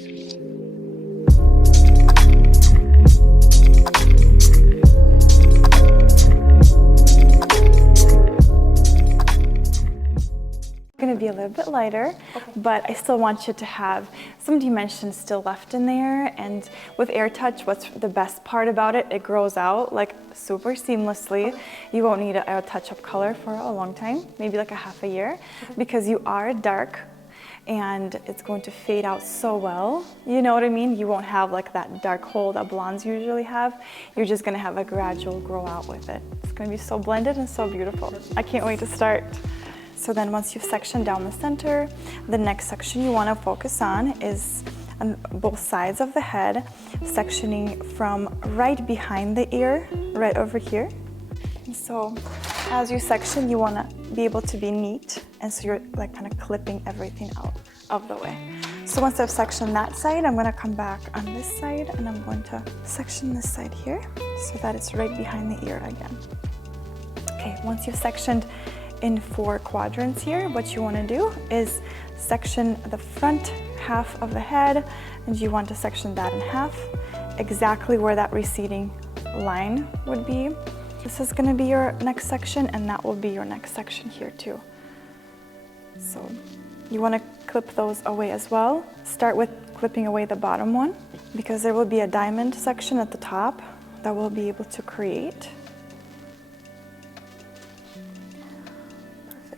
Going to be a little bit lighter, but I still want you to have some dimension still left in there. And with Airtouch, what's the best part about it? It grows out like super seamlessly. You won't need a touch-up color for a long time, maybe like a half a year, because you are dark and it's going to fade out so well. You know what I mean? You won't have like that dark hole that blondes usually have. You're just going to have a gradual grow out with it. It's going to be so blended and so beautiful. I can't wait to start. So then once you've sectioned down the center, the next section you want to focus on is on both sides of the head, sectioning from right behind the ear, right over here. And so as you section, you want to be able to be neat, and so you're like kind of clipping everything out of the way. So once I've sectioned that side, I'm going to come back on this side and I'm going to section this side here so that it's right behind the ear again. Okay, once you've sectioned in 4 quadrants here, what you want to do is section the front half of the head, and you want to section that in half, exactly where that receding line would be. This is going to be your next section, and that will be your next section here too. So you want to clip those away as well. Start with clipping away the bottom one, because there will be a diamond section at the top that we'll be able to create.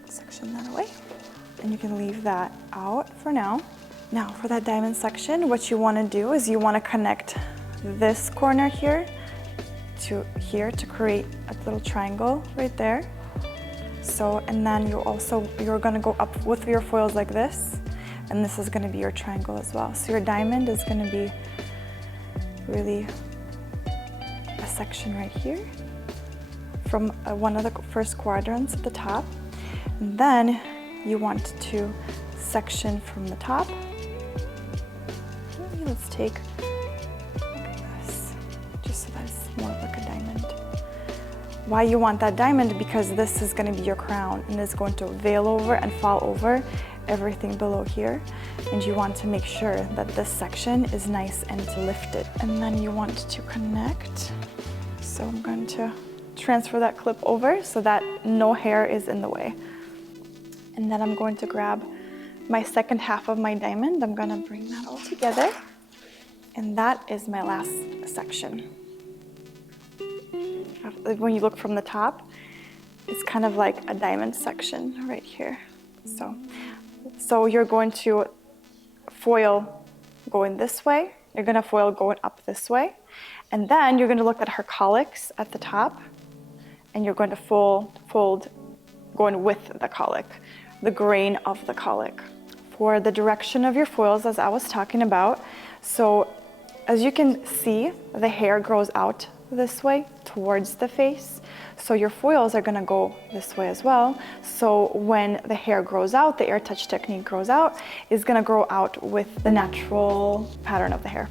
Section that away, and you can leave that out for now. Now for that diamond section, what you want to do is you want to connect this corner here to here to create a little triangle right there. So, and then you're going to go up with your foils like this, and this is going to be your triangle as well. So your diamond is going to be really a section right here from one of the first quadrants at the top. And then you want to section from the top. Let's take this, just so that it's more like a diamond. Why you want that diamond? Because this is going to be your crown, and it's going to veil over and fall over everything below here. And you want to make sure that this section is nice and lifted. And then you want to connect. So I'm going to transfer that clip over so that no hair is in the way. And then I'm going to grab my second half of my diamond. I'm going to bring that all together. And that is my last section. When you look from the top, it's kind of like a diamond section right here. So you're going to foil going this way. You're going to foil going up this way. And then you're going to look at her colics at the top. And you're going to fold going with the colic, the grain of the colic. For the direction of your foils, as I was talking about, so as you can see, the hair grows out this way towards the face. So your foils are going to go this way as well. So when the hair grows out, the Airtouch technique grows out, is going to grow out with the natural pattern of the hair.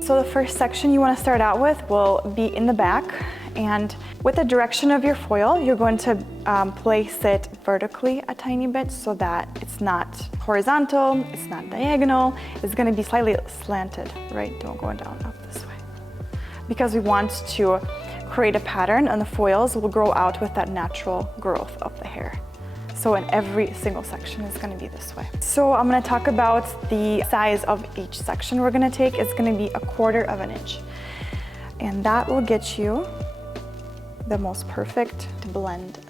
So the first section you want to start out with will be in the back, and with the direction of your foil, you're going to place it vertically a tiny bit so that it's not horizontal, it's not diagonal, it's going to be slightly slanted, right? Don't go down up this way. Because we want to create a pattern, and the foils will grow out with that natural growth of the hair. So in every single section is going to be this way. So I'm going to talk about the size of each section we're going to take. It's going to be 1/4 inch. And that will get you the most perfect blend.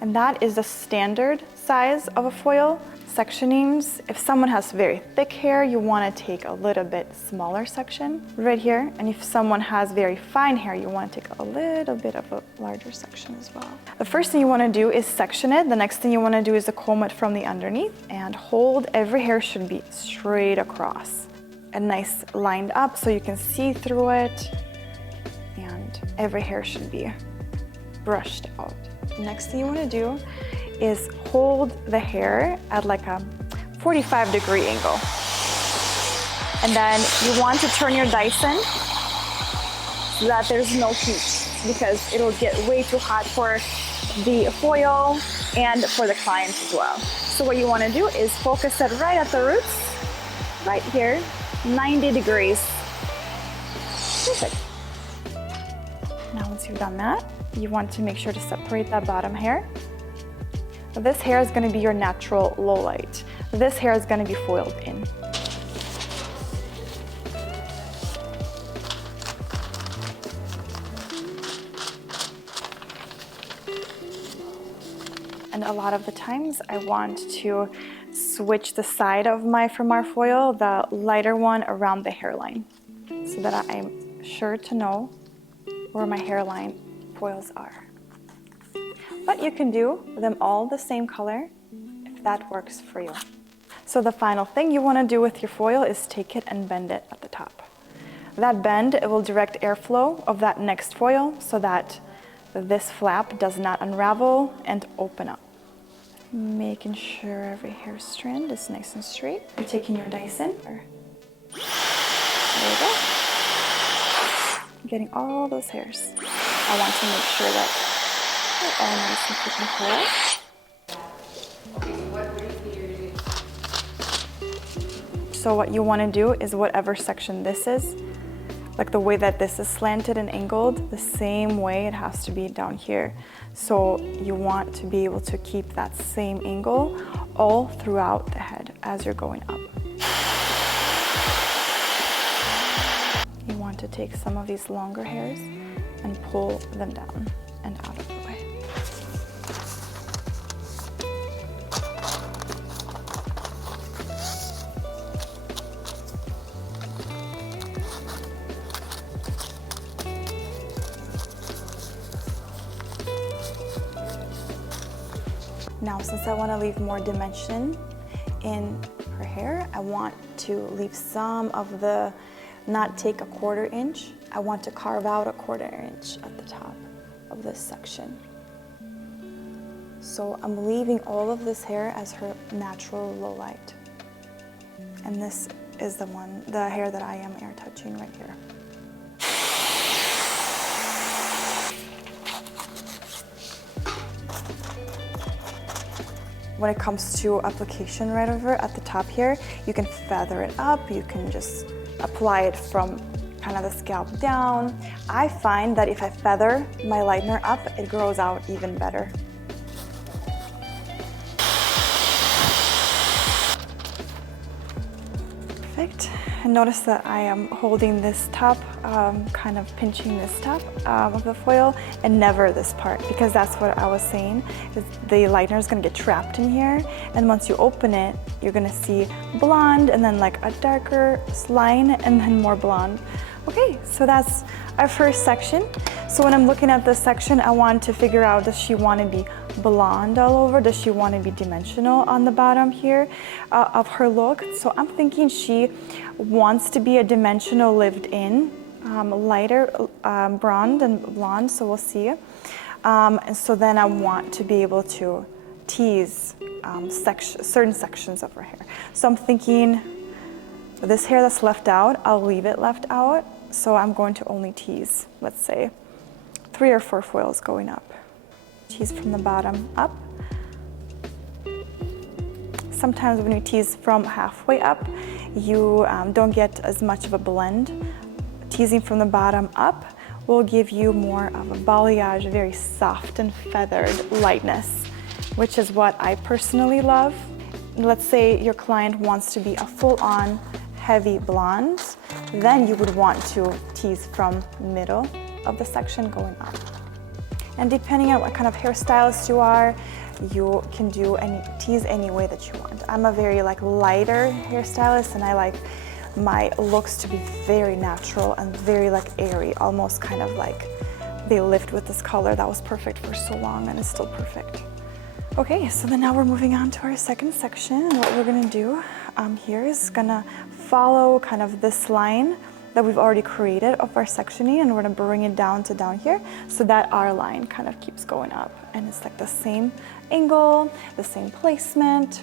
And that is the standard size of a foil. Sectionings, if someone has very thick hair, you want to take a little bit smaller section right here. And if someone has very fine hair, you want to take a little bit of a larger section as well. The first thing you want to do is section it. The next thing you want to do is to comb it from the underneath and hold. Every hair should be straight across and nice lined up so you can see through it. And every hair should be brushed out. Next thing you want to do is hold the hair at like a 45-degree angle. And then you want to turn your Dyson so that there's no heat. because it'll get way too hot for the foil and for the client as well. So what you want to do is focus it right at the roots, right here, 90 degrees. Perfect. Now once you've done that, you want to make sure to separate that bottom hair. This hair is going to be your natural low light. This hair is going to be foiled in. And a lot of the times I want to switch the side of my From foil, the lighter one, around the hairline, so that I'm sure to know where my hairline foils are. But you can do them all the same color if that works for you. So the final thing you want to do with your foil is take it and bend it at the top. That bend, it will direct airflow of that next foil so that this flap does not unravel and open up. Making sure every hair strand is nice and straight. You're taking your Dyson. There you go. Getting all those hairs. I want to make sure that they're all nice and taken care of. So what you want to do is whatever section this is, like the way that this is slanted and angled, the same way it has to be down here. So you want to be able to keep that same angle all throughout the head as you're going up. You want to take some of these longer hairs and pull them down and out of the way. Now, since I want to leave more dimension in her hair, I want to leave some of the, not take a 1/4 inch, I want to carve out a 1/4 inch at the top of this section. So I'm leaving all of this hair as her natural low light. And this is the hair that I am air touching right here. When it comes to application right over at the top here, you can feather it up, you can just apply it from kind of the scalp down. I find that if I feather my lightener up, it grows out even better. Perfect. And notice that I am holding this top, kind of pinching this top of the foil and never this part, because that's what I was saying, is the lightener is going to get trapped in here, and once you open it, you're going to see blonde and then like a darker line and then more blonde. Okay, so that's our first section. So when I'm looking at this section, I want to figure out, does she want to be blonde all over? Does she want to be dimensional on the bottom here of her look? So I'm thinking she wants to be a dimensional lived in, lighter blonde and blonde, so we'll see. And so then I want to be able to tease certain sections of her hair. So I'm thinking this hair that's left out, I'll leave it left out. So I'm going to only tease, let's say, 3 or 4 foils going up. Tease from the bottom up. Sometimes when you tease from halfway up, you don't get as much of a blend. Teasing from the bottom up will give you more of a balayage, very soft and feathered lightness, which is what I personally love. Let's say your client wants to be a full-on heavy blonde, then you would want to tease from middle of the section going up. And depending on what kind of hairstylist you are, you can tease any way that you want. I'm a very lighter hairstylist, and I like my looks to be very natural and very airy, almost kind of like they lived with this color that was perfect for so long and is still perfect. Okay, so then now we're moving on to our second section, and what we're gonna do here is gonna follow kind of this line that we've already created of our sectioning, and we're gonna bring it down to down here so that our line kind of keeps going up, and it's like the same angle, the same placement.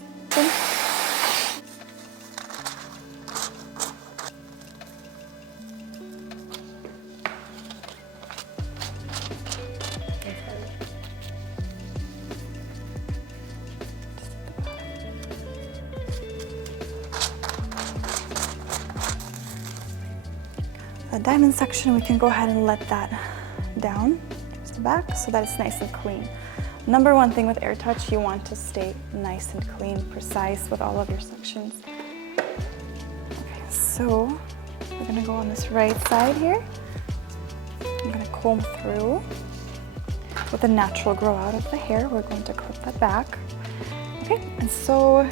the diamond section, we can go ahead and let that down towards the back so that it's nice and clean. Number one thing with Airtouch, you want to stay nice and clean, precise with all of your sections. Okay, so we're gonna go on this right side here. I'm gonna comb through. With the natural grow out of the hair, we're going to clip that back. Okay, and so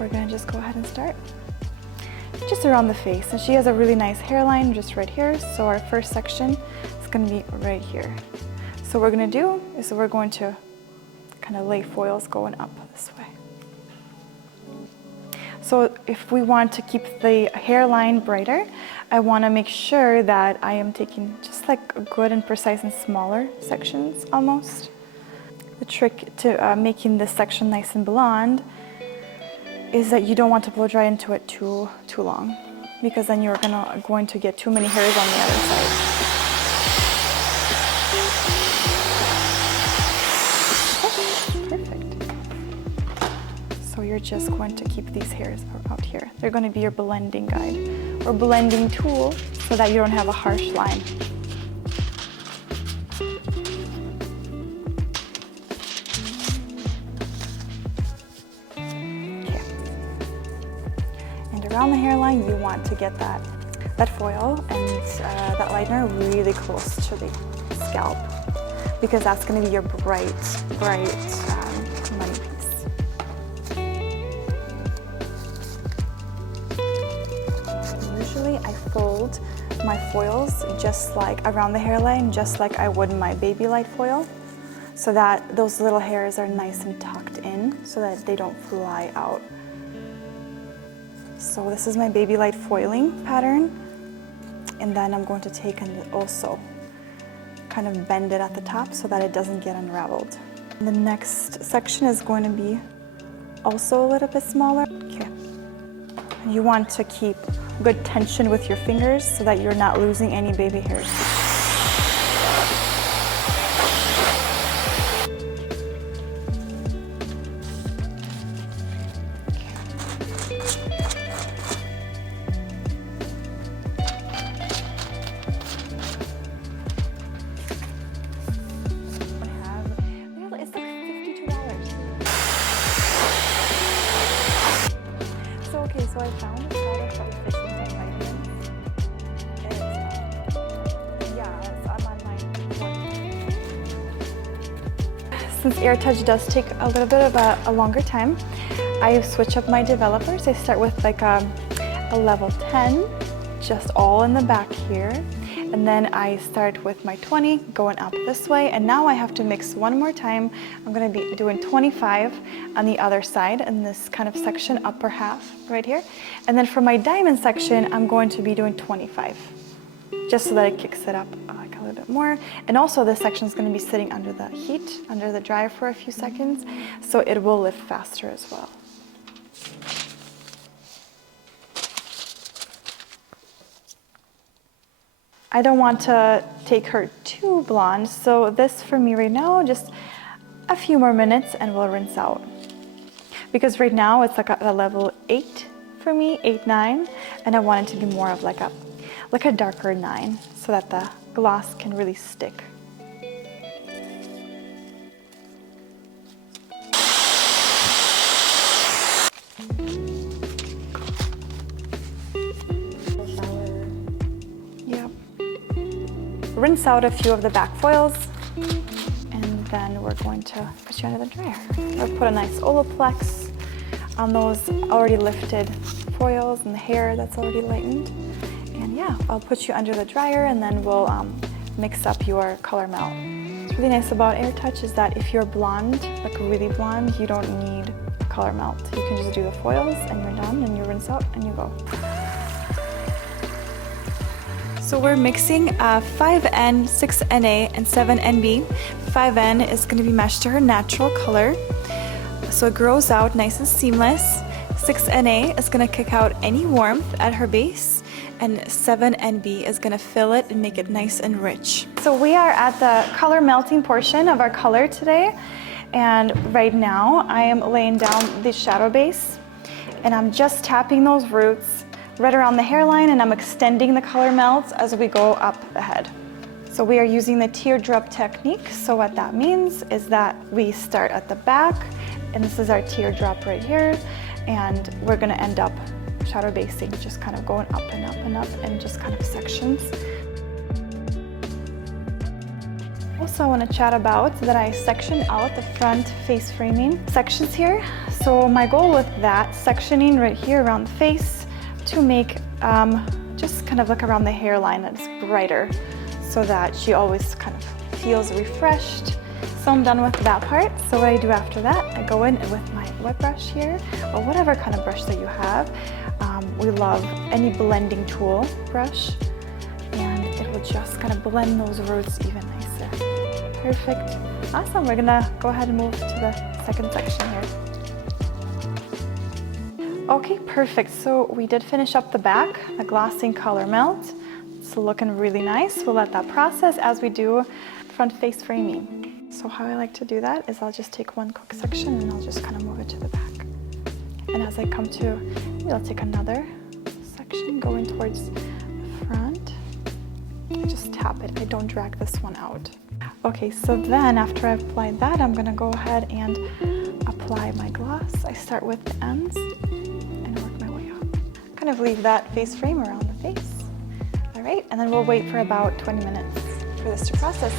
we're gonna just go ahead and start just around the face. And she has a really nice hairline just right here. So our first section is gonna be right here. So what we're gonna do is we're going to kind of lay foils going up this way. So if we want to keep the hairline brighter, I want to make sure that I am taking just like good and precise and smaller sections almost. The trick to making this section nice and blonde is that you don't want to blow dry into it too long, because then you're going to get too many hairs on the other side. So you're just going to keep these hairs out here. They're going to be your blending guide or blending tool so that you don't have a harsh line. Okay. And around the hairline, you want to get that foil and that lightener really close to the scalp, because that's going to be your bright money piece. I fold my foils just like around the hairline, just like I would my baby light foil, so that those little hairs are nice and tucked in so that they don't fly out. So this is my baby light foiling pattern, and then I'm going to take and also kind of bend it at the top so that it doesn't get unraveled. And the next section is going to be also a little bit smaller. Okay. You want to keep good tension with your fingers so that you're not losing any baby hairs. It's like $52. So okay, so I found this product from Since Airtouch does take a little bit of a longer time, I switch up my developers. I start with like a level 10, just all in the back here. And then I start with my 20 going up this way. And now I have to mix one more time. I'm gonna be doing 25 on the other side in this kind of section, upper half right here. And then for my diamond section, I'm going to be doing 25, just so that it kicks it up like a little bit more. And also this section is going to be sitting under the heat, under the dryer for a few seconds, so it will lift faster as well. I don't want to take her too blonde, so this for me right now, just a few more minutes and we'll rinse out. Because right now it's like a level 8 for me, 8, 9, and I want it to be more of like a darker 9 so that the gloss can really stick. Yep. Rinse out a few of the back foils, and then we're going to put you under the dryer. I'll put a nice Olaplex on those already lifted foils and the hair that's already lightened. And yeah, I'll put you under the dryer, and then we'll mix up your color melt. What's really nice about Airtouch is that if you're blonde, like really blonde, you don't need color melt. You can just do the foils and you're done, and you rinse out and you go. So we're mixing 5N, 6NA, and 7NB. 5N is going to be matched to her natural color, so it grows out nice and seamless. 6NA is going to kick out any warmth at her base, and 7NB is going to fill it and make it nice and rich. So we are at the color melting portion of our color today, and right now I am laying down the shadow base, and I'm just tapping those roots right around the hairline, and I'm extending the color melts as we go up the head. So we are using the teardrop technique. So what that means is that we start at the back, and this is our teardrop right here, and we're gonna end up shadow basing, just kind of going up and up and up, and just kind of sections. Also, I want to chat about that I section out the front face framing sections here. So my goal with that sectioning right here around the face to make just kind of look around the hairline that's brighter, so that she always kind of feels refreshed. So I'm done with that part. So what I do after that, I go in with my wet brush here, or whatever kind of brush that you have. We love any blending tool brush, and it will just kind of blend those roots even nicer. Perfect. Awesome. We're gonna go ahead and move to the second section here. Okay, perfect. So we did finish up the back, the glossing color melt. It's looking really nice. We'll let that process as we do front face framing. So how I like to do that is I'll just take one quick section and I'll just kind of move it to the back. And as I come to, maybe I'll take another section going towards the front. I just tap it, I don't drag this one out. Okay, so then after I've applied that, I'm gonna go ahead and apply my gloss. I start with the ends and work my way up. Kind of leave that face frame around the face. All right, and then we'll wait for about 20 minutes for this to process.